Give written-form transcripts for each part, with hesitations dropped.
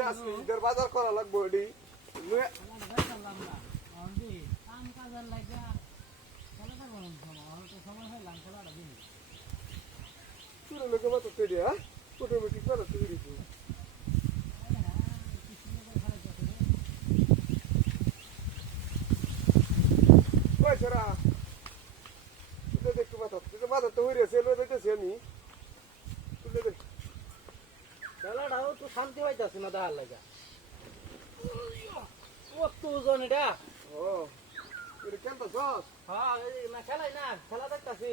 হয়েছে আজকে ঈদের বাজার করা লাগবে এটি তুই লোকে মতো তৈরি হ্যাঁ অটোমেটিক করা তৈরি পয়সারা তুলে দেখতে পাঠাচ্ছি তুই তো বাজার তো হয়ে সেল দেখতেছি আমি তুলে দেখ খেলাটাও তো শান্তি পাইতেছে না দেখার লাগা কত ওজন এটা ও তুই কেমন সস হ্যাঁ না খেলাই না খেলা দেখতেছি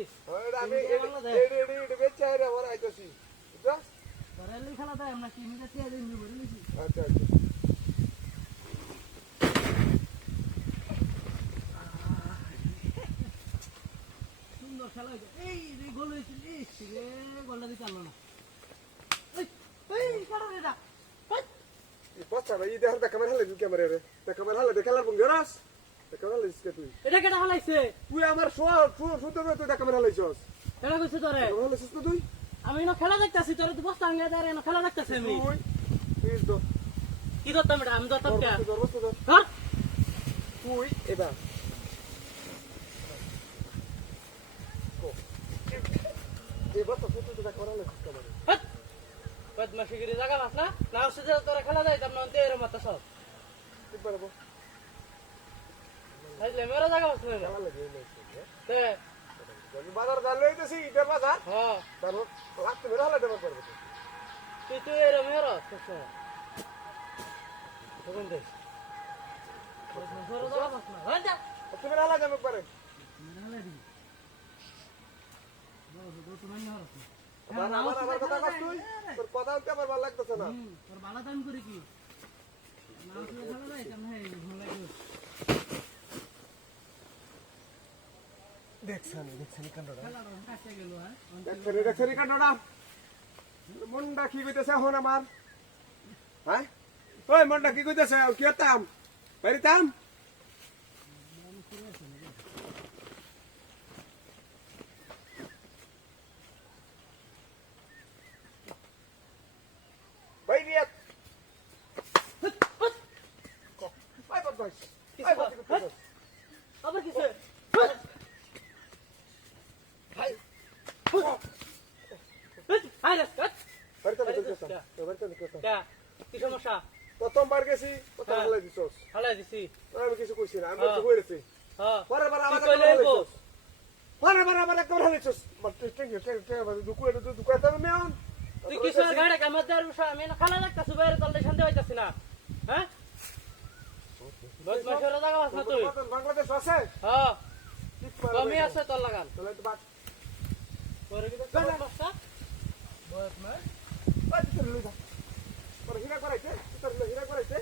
আমি এডি বেচে আইরে আমার আইতাছি বুঝছস রেলি খেলা দেয় আমরা কি মিলে দিয়ে দিন বলে নিছি আচ্ছা আচ্ছা সুন্দর খেলা এই রে গোল হয়েছিল রে গোলটা দিতে পারলো না এই কারণ এটা বচ্চা ভাই দেখো দেখা মার হালে ক্যামেরা রে দেখা মার হালে দেখালার বঙ্গরাস দেখা মার হালে তুই এটা কেটা হালাইছে তুই আমার সুন্দর তুই দেখা মার হালাইছস এটা কইছে তোরে হালাইছস তো তুই আমি না খেলা দেখতাছি তোরে তো বস্তা আঙ্গা দাঁড়ায় না খেলা দেখতাছি আমি তুই তো কি করতাম এটা আমি ধরতাম কে ধর ধর তুই এবার এবার তো তুই দেখা মার হালাইছস ক্যামেরা বদমাশি করে জায়গা মাস না না হচ্ছে যে তোরা খেলা যাইতাম না অন্তে এরম মাত্র সব ঠিক পারবো বুঝলে মেরা জায়গা মাস না খেলা লাগে তে বাজার গাল লইতেছি ঈদের বাজার হ্যাঁ তারপর লাগতে মেরে হালে দেবার করবো তুই এরম এরো তখন দেখ জায়গা মাস না হয় যা তুমি হালা যাবে পারে আমার কথা কস তুই তোর কথা উঠতে আমার ভালো লাগতেছে না তোর ভালো দাম করে কি না তুই খেলা যাইতাম না ভালো লাগে দেখছানি কান্ডটা খেলাটা কাছে গেল হ্যাঁ দেখছানি কান্ডটা মনটা কি কইতেছে এখন আমার হ্যাঁ ওই মনটা কি কইতেছে কি হতাম বাইরিতাম বাইরিয়াত বাই বাই আবার কিসে ভাই হাই রাস্কাত বাইরিতাম কি সমস্যা প্রথমবার গেছি কথা হালাই দিছস হালাই দিছি আমি কিছু কইছি না আমি তো কইরেছি হ্যাঁ পরের বার আবার কি কইলে আইবো? পরের বার একবার হালাইছস দুকুয়াতে মেয়ন তুই কিসের গাড়ি কামার দেওয়ার বিষয় আমি না খেলা দেখতাছি বাইরে তলে শান্তি হইতাছি না হ্যাঁ বদমাশের জায়গা মাস না তুই বাংলাদেশ আছে হ্যাঁ কমই আছে তোর লাগান তাহলে তো বাদ পরে কি দেখছ বদমাশটা বদমাশ বাদ দিতে লই যা পরে হিরা করাইছে তোর হিরা করাইছে